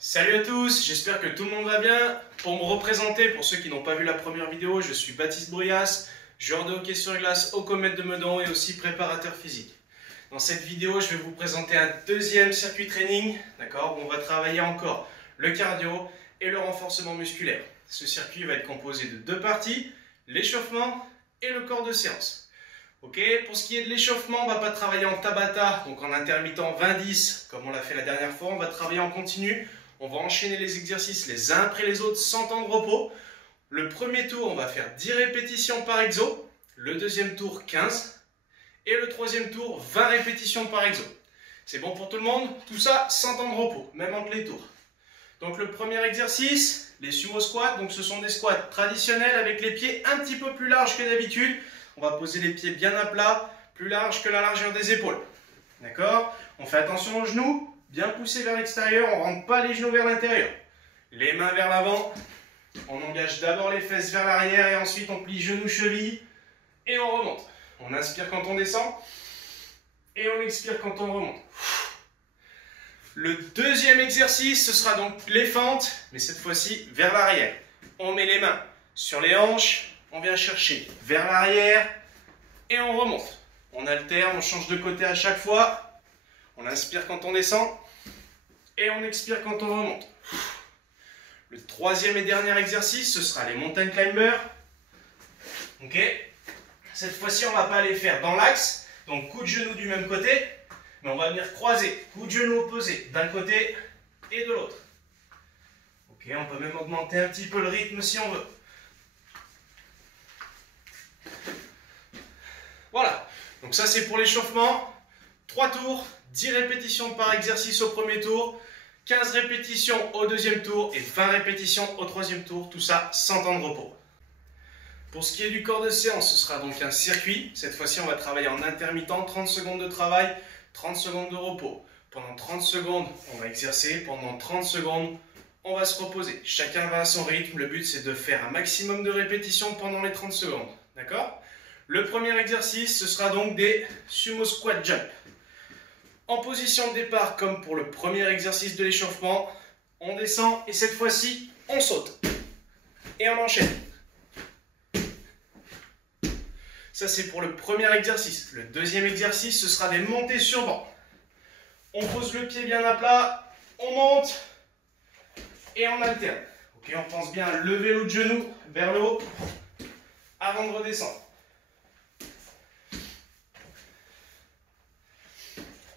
Salut à tous, j'espère que tout le monde va bien. Pour me représenter, pour ceux qui n'ont pas vu la première vidéo, je suis Baptiste Bruyas, joueur de hockey sur glace au Comète de Meudon et aussi préparateur physique. Dans cette vidéo, je vais vous présenter un deuxième circuit training, d'accord, où on va travailler encore le cardio et le renforcement musculaire. Ce circuit va être composé de deux parties, l'échauffement et le corps de séance. Ok, pour ce qui est de l'échauffement, on ne va pas travailler en Tabata, donc en intermittent 20-10, comme on l'a fait la dernière fois, on va travailler en continu. On va enchaîner les exercices les uns après les autres sans temps de repos. Le premier tour, on va faire 10 répétitions par exo. Le deuxième tour, 15. Et le troisième tour, 20 répétitions par exo. C'est bon pour tout le monde? Tout ça sans temps de repos, même entre les tours. Donc le premier exercice, les sumo squats. Donc ce sont des squats traditionnels avec les pieds un petit peu plus larges que d'habitude. On va poser les pieds bien à plat, plus large que la largeur des épaules. D'accord? On fait attention aux genoux. Bien poussé vers l'extérieur, on ne rentre pas les genoux vers l'intérieur. Les mains vers l'avant, on engage d'abord les fesses vers l'arrière et ensuite on plie genoux, chevilles et on remonte. On inspire quand on descend et on expire quand on remonte. Le deuxième exercice, ce sera donc les fentes, mais cette fois-ci vers l'arrière. On met les mains sur les hanches, on vient chercher vers l'arrière et on remonte. On alterne, on change de côté à chaque fois. On inspire quand on descend et on expire quand on remonte. Le troisième et dernier exercice, ce sera les mountain climbers. Ok. Cette fois-ci, on ne va pas les faire dans l'axe, donc coup de genou du même côté, mais on va venir croiser, coup de genou opposé d'un côté et de l'autre. Ok, on peut même augmenter un petit peu le rythme si on veut. Voilà, donc ça c'est pour l'échauffement. 3 tours. 10 répétitions par exercice au premier tour, 15 répétitions au deuxième tour et 20 répétitions au troisième tour, tout ça sans temps de repos. Pour ce qui est du corps de séance, ce sera donc un circuit. Cette fois-ci, on va travailler en intermittent, 30 secondes de travail, 30 secondes de repos. Pendant 30 secondes, on va exercer, pendant 30 secondes, on va se reposer. Chacun va à son rythme, le but c'est de faire un maximum de répétitions pendant les 30 secondes. D'accord? Le premier exercice, ce sera donc des sumo squat jump. En position de départ, comme pour le premier exercice de l'échauffement, on descend et cette fois-ci, on saute. Et on enchaîne. Ça, c'est pour le premier exercice. Le deuxième exercice, ce sera des montées sur banc. On pose le pied bien à plat, on monte et on alterne. Ok, on pense bien à lever l'autre genou vers le haut avant de redescendre.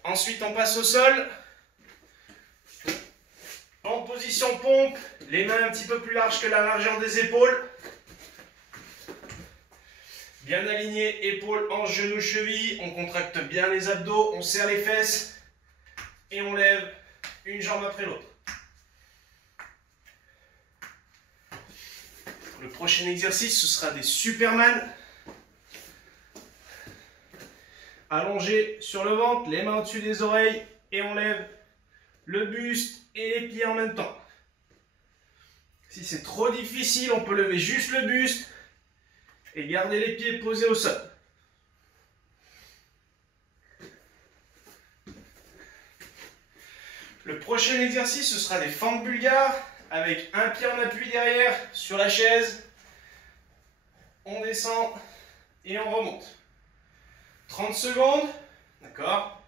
Ensuite, on passe au sol. En position pompe, les mains un petit peu plus larges que la largeur des épaules. Bien aligné, épaules, hanches, genoux, chevilles. On contracte bien les abdos, on serre les fesses et on lève une jambe après l'autre. Le prochain exercice, ce sera des Superman. Allongé sur le ventre, les mains au-dessus des oreilles et on lève le buste et les pieds en même temps. Si c'est trop difficile, on peut lever juste le buste et garder les pieds posés au sol. Le prochain exercice, ce sera des fentes bulgares avec un pied en appui derrière sur la chaise. On descend et on remonte. 30 secondes, d'accord?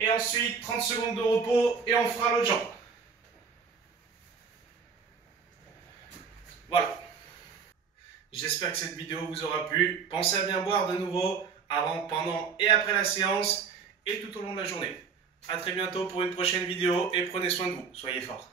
Et ensuite 30 secondes de repos et on fera l'autre jambe. Voilà. J'espère que cette vidéo vous aura plu. Pensez à bien boire de nouveau avant, pendant et après la séance et tout au long de la journée. A très bientôt pour une prochaine vidéo et prenez soin de vous. Soyez forts.